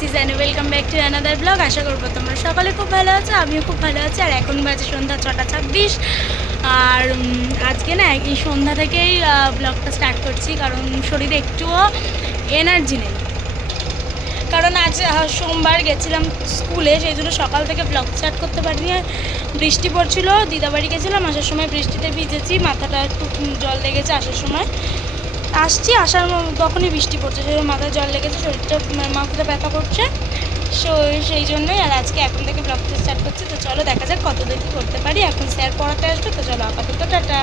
This is and welcome back to another blog. আশা করবো তোমরা সকালে খুব ভালো আছো, আমিও খুব ভালো আছি। আর এখন বাজে সন্ধ্যা 6:26। আর আজকে না এই সন্ধ্যা থেকেই ব্লগটা স্টার্ট করছি, কারণ শরীরে একটুও এনার্জি নেই। কারণ আজ সোমবার গেছিলাম স্কুলে, সেই জন্য সকাল থেকে ব্লগ স্টার্ট করতে পারিনি। বৃষ্টি পড়ছিল, দিদাবাড়ি গেছিলাম, আসার সময় বৃষ্টিতে ভিজেছি, মাথাটা একটু জল লেগেছে। আসার তখনই বৃষ্টি পড়ছে, সেই মাথায় জল লেগেছে, শরীরটা মাথাটা ব্যথা করছে। সেই জন্যই আর আজকে এখন থেকে ব্লগটা স্টার্ট করছে। তো চলো দেখা যাক কতদিন কী করতে পারি। এখন স্যার পড়াতে আসবে, তো চলো আপাতত টাটা।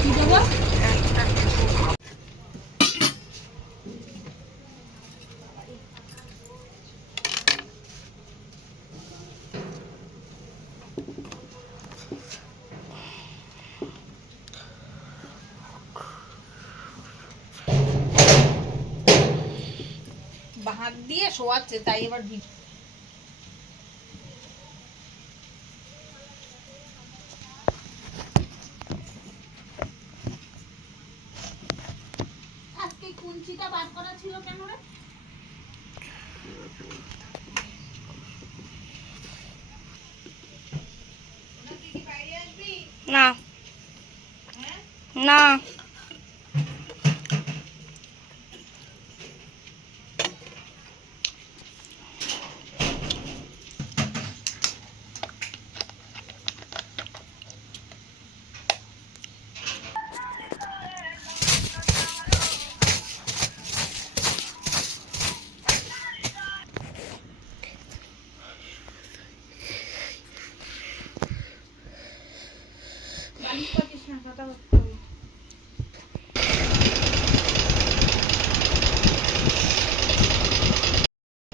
কী দেবো? হাত দিয়ে শোয়াচ্ছে, তাই এবার আজকে কুঞ্চিটা বার করা ছিল কেন রে? না না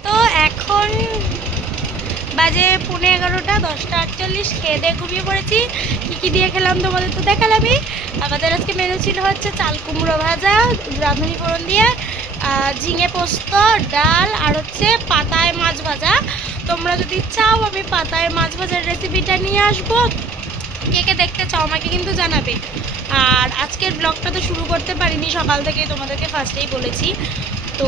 তো এখন বাজে 11:30, 10:48। খেয়ে দিয়ে ঘুমিয়ে পড়েছি। কী দিয়ে খেলাম তোমাদের তো দেখালামই। আমাদের আজকে মেনু ছিল হচ্ছে চাল কুমড়ো ভাজা রাঁধুনি ফোড়ন দিয়ে, ঝিঙে পোস্ত, ডাল, আর হচ্ছে পাতায় মাছ ভাজা। তোমরা যদি চাও আমি পাতায় মাছ ভাজার রেসিপিটা নিয়ে আসবো, কে কে দেখতে চাও আমাকে কিন্তু জানাবে। আর আজকের ব্লগটা তো শুরু করতে পারিনি, সকাল থেকেই তোমাদেরকে ফার্স্টেই বলেছি। তো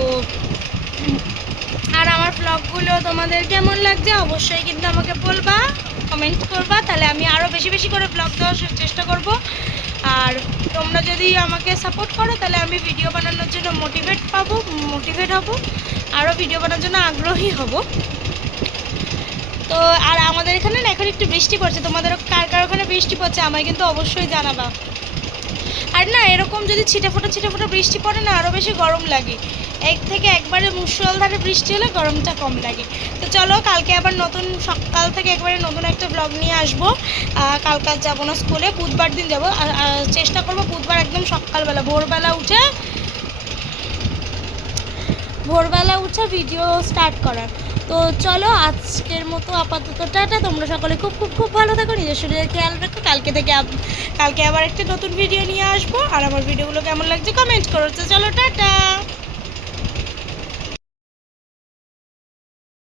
আর আমার ব্লগগুলো তোমাদের কেমন লাগছে অবশ্যই কিন্তু আমাকে বলবা, কমেন্ট করবা, তাহলে আমি আরও বেশি বেশি করে ব্লগ দেওয়ার চেষ্টা করব। আর তোমরা যদি আমাকে সাপোর্ট করো তাহলে আমি ভিডিও বানানোর জন্য মোটিভেট হব, আরও ভিডিও বানানোর জন্য আগ্রহী হব। তো আর আমাদের এখানে না এখন একটু বৃষ্টি পড়ছে, তোমাদের কার কার ওখানে বৃষ্টি পড়ছে আমায় কিন্তু অবশ্যই জানাবা। আর না এরকম যদি ছিটে ফোটা বৃষ্টি পড়ে না, আরও বেশি গরম লাগে। একবারে মুষলধারে বৃষ্টি হলে গরমটা কম লাগে। তো চলো কালকে আবার সকাল থেকে একবারে নতুন একটা ব্লগ নিয়ে আসবো। কালকে যাবো না স্কুলে, বুধবার দিন যাবো। চেষ্টা করবো বুধবার একদম সকালবেলা ভোরবেলা উঠে ভিডিও স্টার্ট করার। তো চলো আজকের মতো আপাতত টাটা। তোমরা সকলে খুব খুব খুব ভালো থাকো, নিজের শরীরের খেয়াল রাখো। কালকে আবার একটা নতুন ভিডিও নিয়ে আসবো। আর আমার ভিডিওগুলো কেমন লাগছে কমেন্ট করো। তো চলো টাটা।